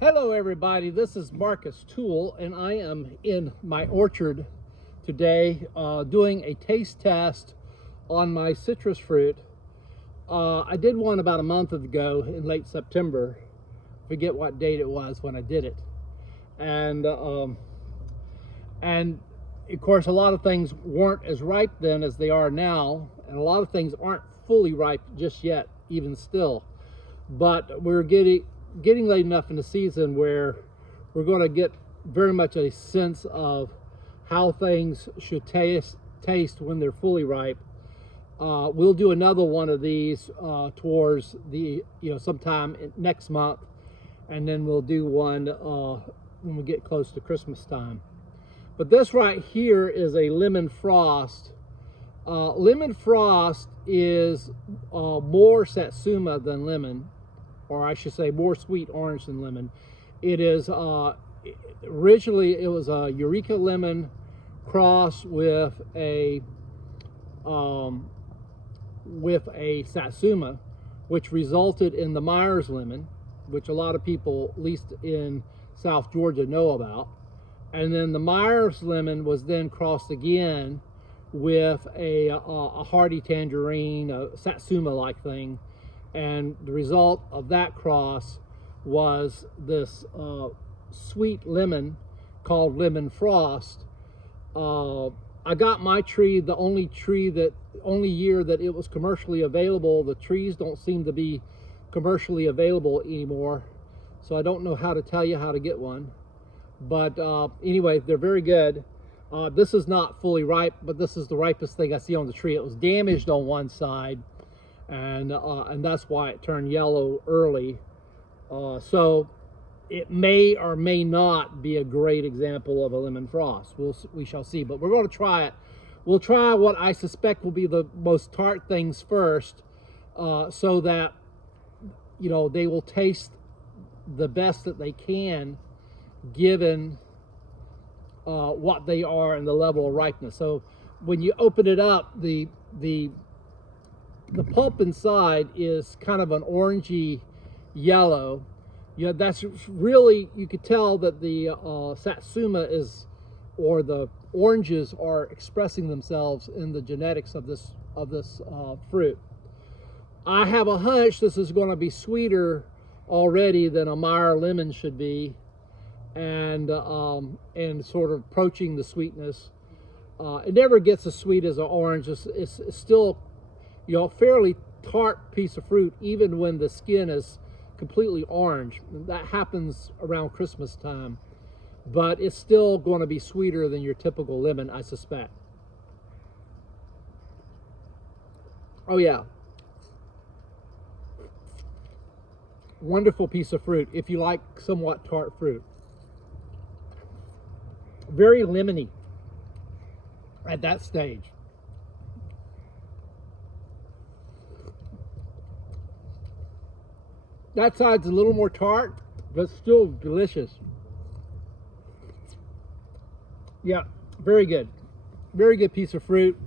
Hello everybody, this is Marcus Toole and I am in my orchard today doing a taste test on my citrus fruit. I did one about a month ago in late September. Forget what date it was when I did it. And of course a lot of things weren't as ripe then as they are now, and a lot of things aren't fully ripe just yet, even still. But we're getting late enough in the season where we're going to get very much a sense of how things should taste when they're fully ripe. We'll do another one of these towards the sometime next month, and then we'll do one when we get close to Christmas time. But this right here is a lemon frost. Lemon frost is more satsuma than lemon, or I should say more sweet orange than lemon. It is originally it was a Eureka lemon cross with a satsuma, which resulted in the Myers lemon, which a lot of people, at least in South Georgia, know about. And then the Myers lemon was then crossed again with a hardy tangerine, a satsuma-like thing, and the result of that cross was this sweet lemon called lemon frost. I got my tree the only year that it was commercially available. The trees don't seem to be commercially available anymore, so I don't know how to tell you how to get one. But anyway, they're very good. This is not fully ripe, but this is the ripest thing I see on the tree. It was damaged on one side, and that's why it turned yellow early. So it may or may not be a great example of a lemon frost. We shall see, but we're going to try it. We'll try what I suspect will be the most tart things first, so that they will taste the best that they can, given what they are and the level of ripeness. So when you open it up, the pulp inside is kind of an orangey yellow. That's really, you could tell that the satsuma is, or the oranges are expressing themselves in the genetics of this fruit. I have a hunch this is going to be sweeter already than a Meyer lemon should be, and sort of approaching the sweetness. It never gets as sweet as an orange. It's still a fairly tart piece of fruit, even when the skin is completely orange. That happens around Christmas time, but it's still going to be sweeter than your typical lemon, I suspect. Oh yeah, wonderful piece of fruit if you like somewhat tart fruit. Very lemony at that stage. That side's a little more tart, but still delicious. Yeah, very good. Very good piece of fruit.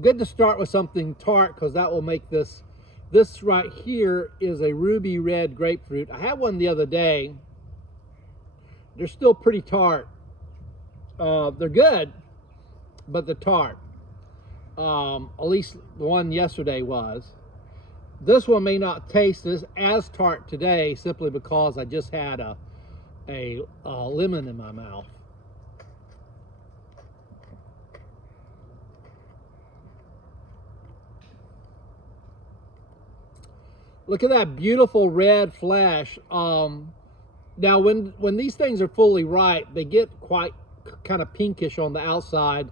Good to start with something tart, because that will make this. This right here is a ruby red grapefruit. I had one the other day. They're still pretty tart. They're good, but they're tart. At least the one yesterday was. This one may not taste as tart today, simply because I just had a lemon in my mouth. Look at that beautiful red flesh. Now, when these things are fully ripe, they get quite kind of pinkish on the outside,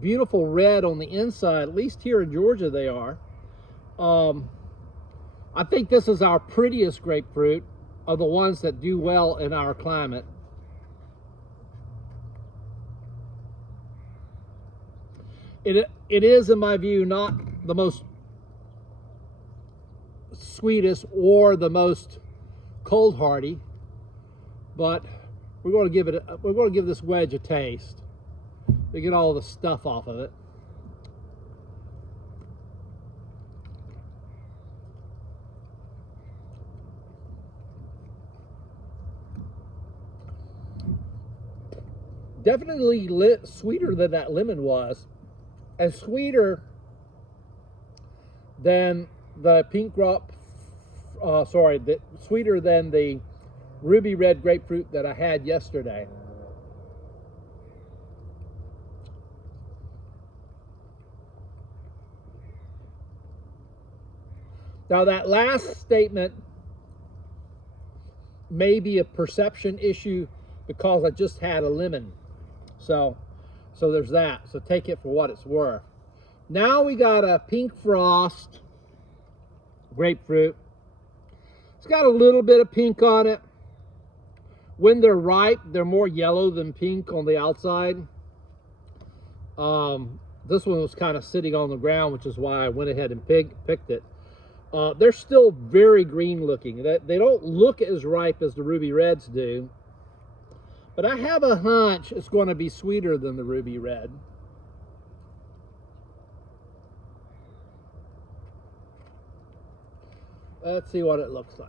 beautiful red on the inside. At least here in Georgia they are. I think this is our prettiest grapefruit of the ones that do well in our climate. It is, in my view, not the most sweetest or the most cold hardy, but we're going to give this wedge a taste. We get all the stuff off of it. Definitely sweeter than that lemon was, and sweeter than the pink drop. Sweeter than the ruby red grapefruit that I had yesterday. Now that last statement may be a perception issue because I just had a lemon. So there's that. So take it for what it's worth. Now we got a pink frost grapefruit. It's got a little bit of pink on it. When they're ripe, they're more yellow than pink on the outside. This one was kind of sitting on the ground, which is why I went ahead and picked it. They're still very green looking. They don't look as ripe as the ruby reds do, but I have a hunch it's going to be sweeter than the ruby red. Let's see what it looks like.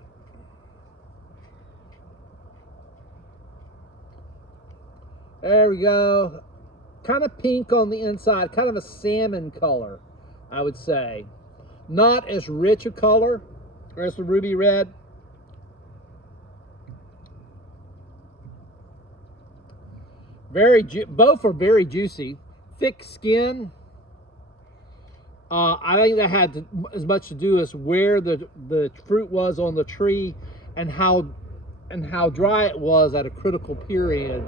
There we go. Kind of pink on the inside, kind of a salmon color, I would say. Not as rich a color as the ruby red. Both are very juicy, thick skin. I think that had as much to do as where the fruit was on the tree and how dry it was at a critical period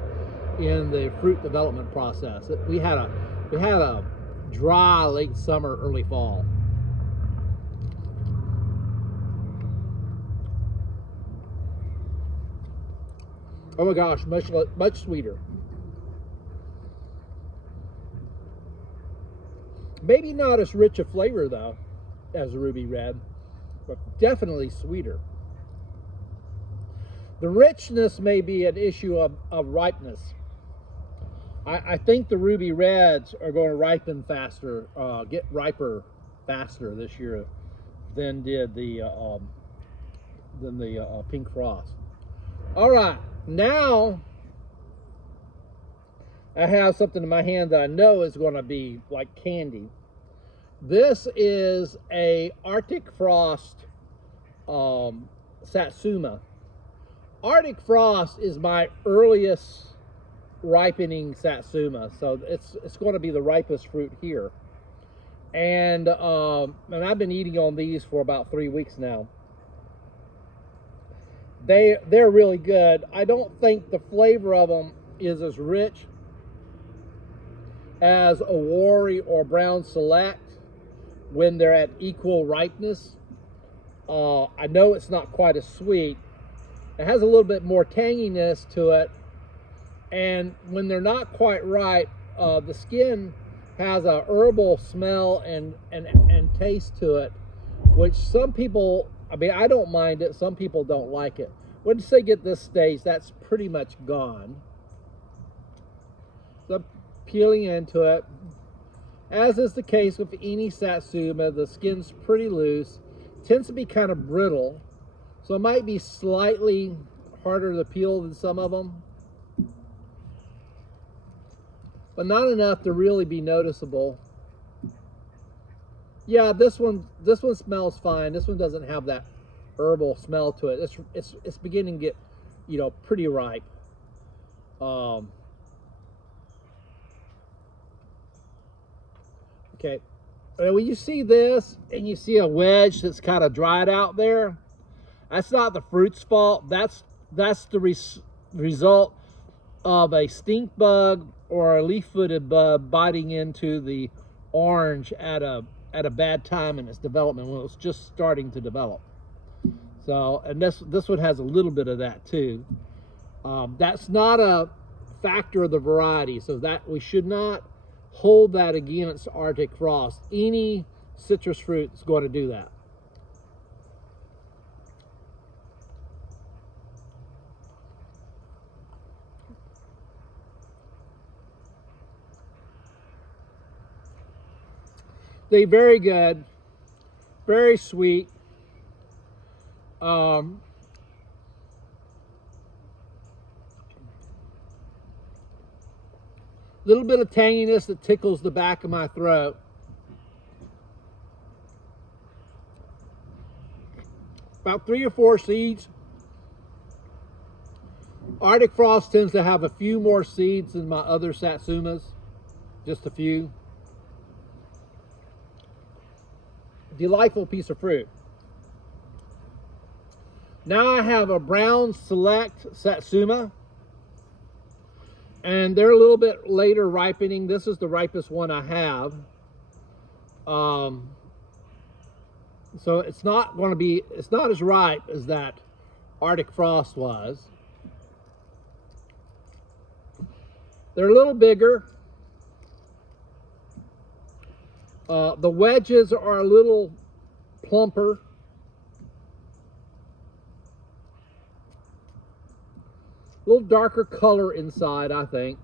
in the fruit development process. We had a dry late summer, early fall. Oh my gosh, much sweeter. Maybe not as rich a flavor though as the ruby red, but definitely sweeter. The richness may be an issue of ripeness. I think the ruby reds are going to ripen faster, get riper faster this year than did the pink frost. All right, now I have something in my hand that I know is going to be like candy. This is a Arctic Frost Satsuma. Arctic Frost is my earliest ripening Satsuma, so it's going to be the ripest fruit here. And I've been eating on these for about 3 weeks now. They're really good. I don't think the flavor of them is as rich as a Awori or Brown Select when they're at equal ripeness. I know it's not quite as sweet. It has a little bit more tanginess to it, and when they're not quite ripe, the skin has a herbal smell and taste to it, which some people, I mean, I don't mind it. Some people don't like it. Once they get this stage, that's pretty much gone. So peeling into it, as is the case with any Satsuma, the skin's pretty loose, tends to be kind of brittle, so it might be slightly harder to peel than some of them, but not enough to really be noticeable. Yeah, this one smells fine. This one doesn't have that herbal smell to it. It's beginning to get, pretty ripe. Okay, and when you see this and you see a wedge that's kind of dried out there, that's not the fruit's fault. That's the result of a stink bug or a leaf-footed bug biting into the orange at a bad time in its development when it was just starting to develop. So, and this one has a little bit of that too. That's not a factor of the variety, so that we should not hold that against Arctic Frost. Any citrus fruit is going to do that. They're very good, very sweet. Little bit of tanginess that tickles the back of my throat. About 3 or 4 seeds. Arctic Frost tends to have a few more seeds than my other Satsumas. Just a few. Delightful piece of fruit. Now I have a Brown Select Satsuma. And they're a little bit later ripening. This is the ripest one I have. So it's not as ripe as that Arctic Frost was. They're a little bigger. The wedges are a little plumper. A little darker color inside, I think.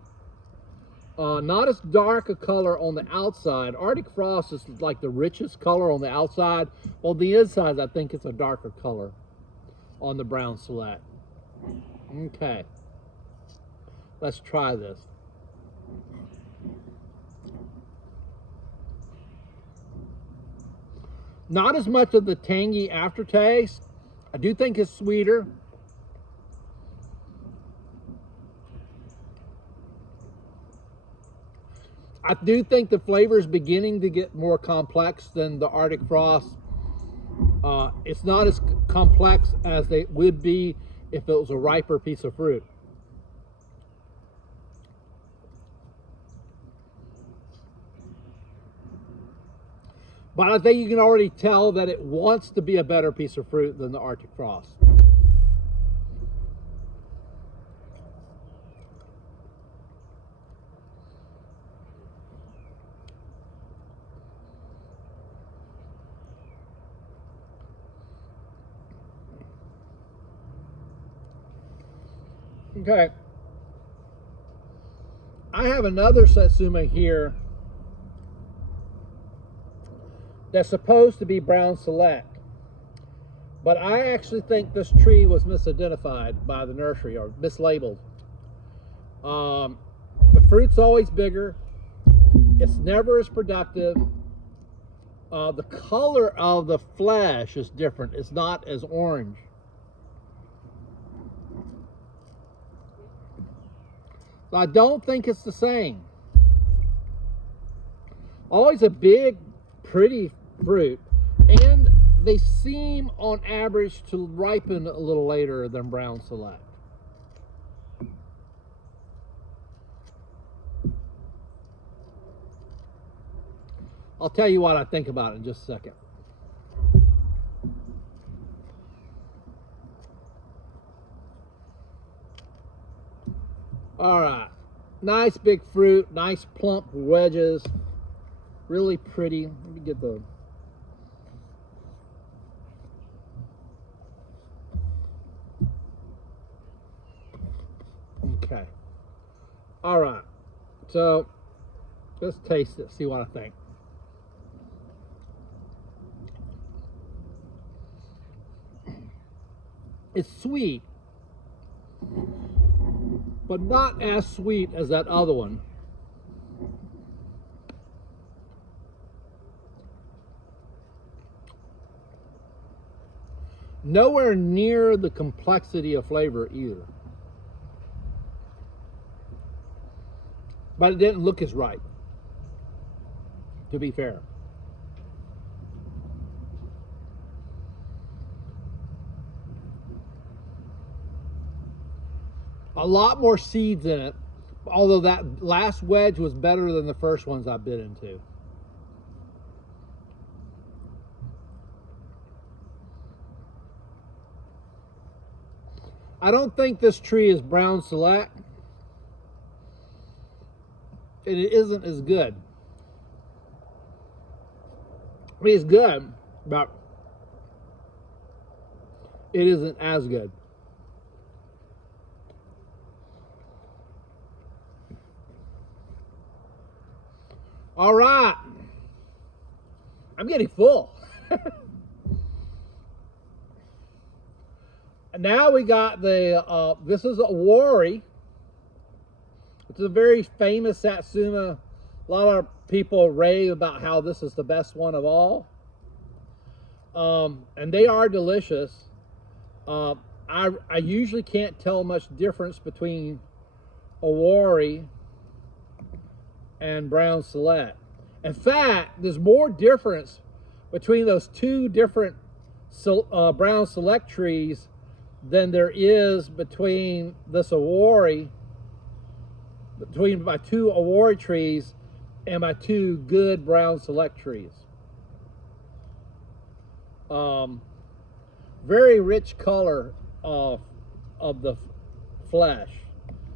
Not as dark a color on the outside. Arctic Frost is like the richest color on the outside. On the inside, I think it's a darker color on the Brown Select. Okay. Let's try this. Not as much of the tangy aftertaste. I do think it's sweeter. I do think the flavor is beginning to get more complex than the Arctic Frost. It's not as complex as they would be if it was a riper piece of fruit. But I think you can already tell that it wants to be a better piece of fruit than the Arctic Frost. Okay. I have another Satsuma here that's supposed to be Brown Select, but I actually think this tree was misidentified by the nursery or mislabeled. The fruit's always bigger. It's never as productive. The color of the flesh is different. It's not as orange. So I don't think it's the same. Always a big, pretty fruit, and they seem on average to ripen a little later than Brown Select. I'll tell you what I think about it in just a second. All right, nice big fruit, nice plump wedges, really pretty. Let me get the okay. All right, so let's taste it, see what I think. It's sweet, but not as sweet as that other one. Nowhere near the complexity of flavor either. But it didn't look as ripe, to be fair. A lot more seeds in it, although that last wedge was better than the first ones I bit into. I don't think this tree is Brown Select, and it isn't as good. I mean, it's good, but it isn't as good. All right, I'm getting full. Now we got the, this is a Wari. It's a very famous Satsuma. A lot of people rave about how this is the best one of all. And they are delicious. I usually can't tell much difference between Awori and Brown Select. In fact, there's more difference between those two different Brown Select trees than there is between this Awori, between my two Awori trees and my two good Brown Select trees. Very rich color of the flesh,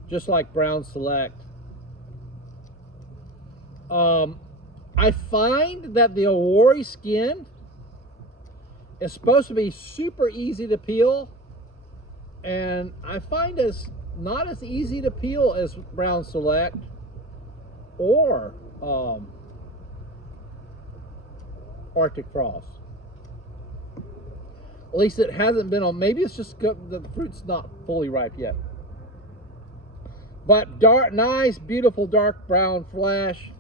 just like Brown Select. I find that the Awori skin is supposed to be super easy to peel, and I find it's not as easy to peel as Brown Select or Arctic Frost. At least it hasn't been on. Maybe it's just the fruit's not fully ripe yet. But dark, nice, beautiful dark brown flesh.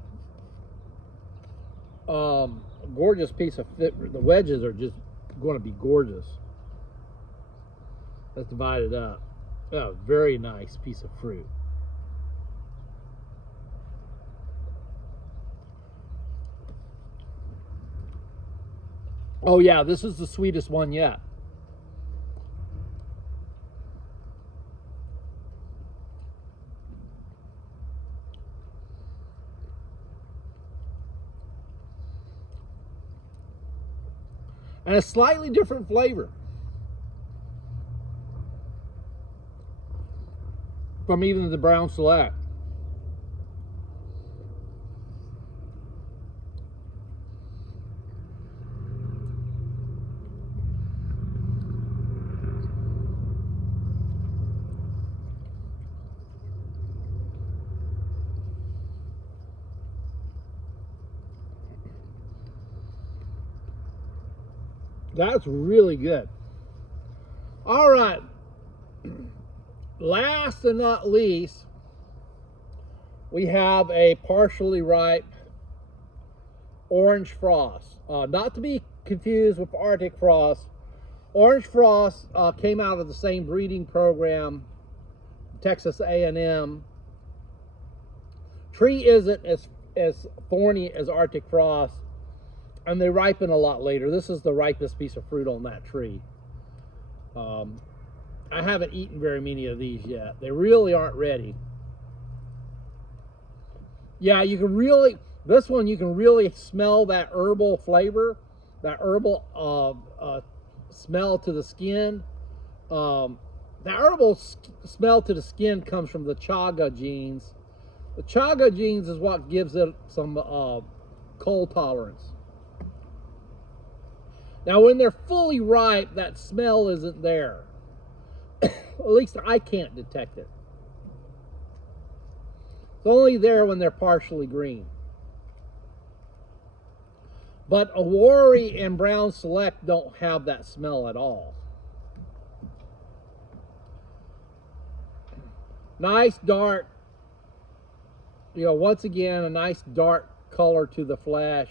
Gorgeous piece of fit. The wedges are just going to be gorgeous. Let's divide it up. Oh, very nice piece of fruit. Oh yeah, this is the sweetest one yet. And a slightly different flavor from even the Brown Select. That's really good. All right. Last and not least, we have a partially ripe Orange Frost. Not to be confused with Arctic Frost. Orange Frost came out of the same breeding program, Texas A&M. Tree isn't as thorny as Arctic Frost, and they ripen a lot later. This is the ripest piece of fruit on that tree. I haven't eaten very many of these yet. They really aren't ready. Yeah, you can really, this one you can really smell that herbal flavor, that herbal smell to the skin. The herbal smell to the skin comes from the chaga genes. The chaga genes is what gives it some cold tolerance. Now, when they're fully ripe, that smell isn't there. At least I can't detect it. It's only there when they're partially green. But Awori and Brown Select don't have that smell at all. Nice dark, once again, a nice dark color to the flesh.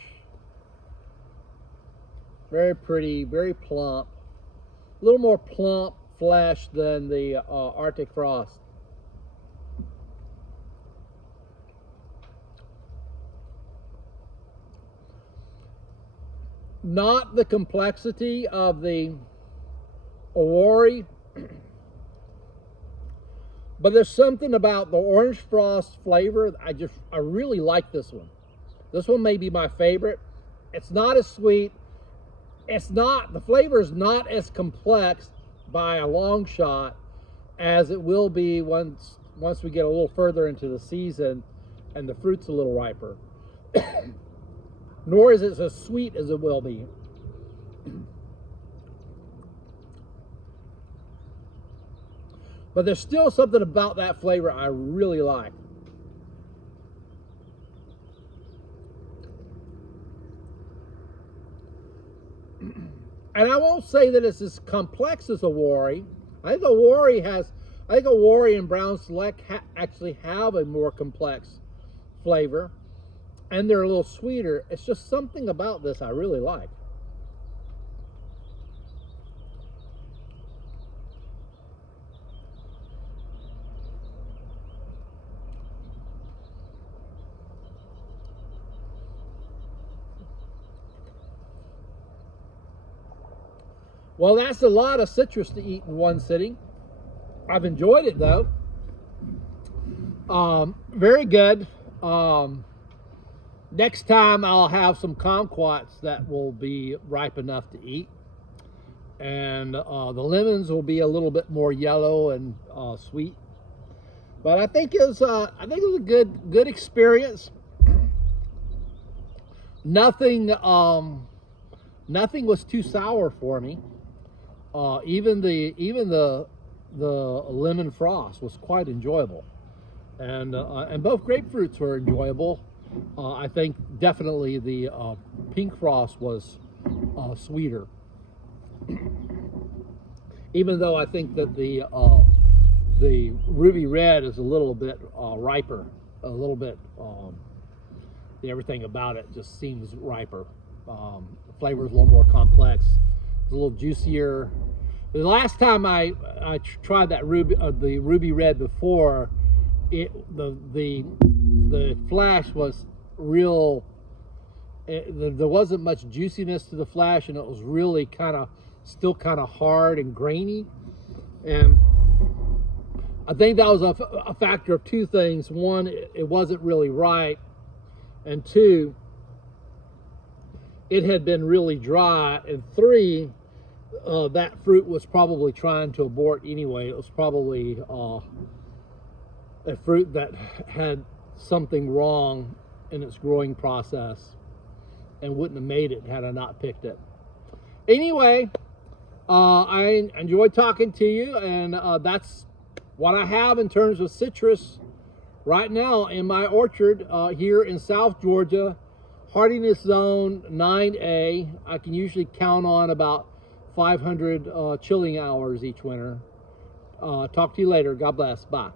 Very pretty, very plump. A little more plump flesh than the Arctic Frost. Not the complexity of the Awori, but there's something about the Orange Frost flavor. I really like this one. This one may be my favorite. It's not as sweet. The flavor is not as complex by a long shot as it will be once we get a little further into the season and the fruit's a little riper. Nor is it as sweet as it will be. But there's still something about that flavor I really like. And I won't say that it's as complex as Awori. I think Awori has I think Awori and Brown Select actually have a more complex flavor, and they're a little sweeter. It's just something about this I really like. Well, that's a lot of citrus to eat in one sitting. I've enjoyed it though. Very good. Next time I'll have some kumquats that will be ripe enough to eat, and the lemons will be a little bit more yellow and sweet. But I think it was a good experience. Nothing was too sour for me. Even the lemon frost was quite enjoyable, and both grapefruits were enjoyable. I think definitely the pink frost was sweeter, even though I think that the ruby red is a little bit riper, a little bit. Everything about it just seems riper. The flavor is a little more complex. It's a little juicier. The last time I tried that the ruby red before, the flesh was real. There wasn't much juiciness to the flesh, and it was really still kind of hard and grainy. And I think that was a factor of two things. One, it wasn't really ripe, and two, it had been really dry, and three, that fruit was probably trying to abort anyway. It was probably a fruit that had something wrong in its growing process and wouldn't have made it had I not picked it. Anyway, I enjoyed talking to you, and that's what I have in terms of citrus right now in my orchard here in South Georgia. Hardiness zone 9A. I can usually count on about 500 chilling hours each winter. Talk to you later. God bless. Bye.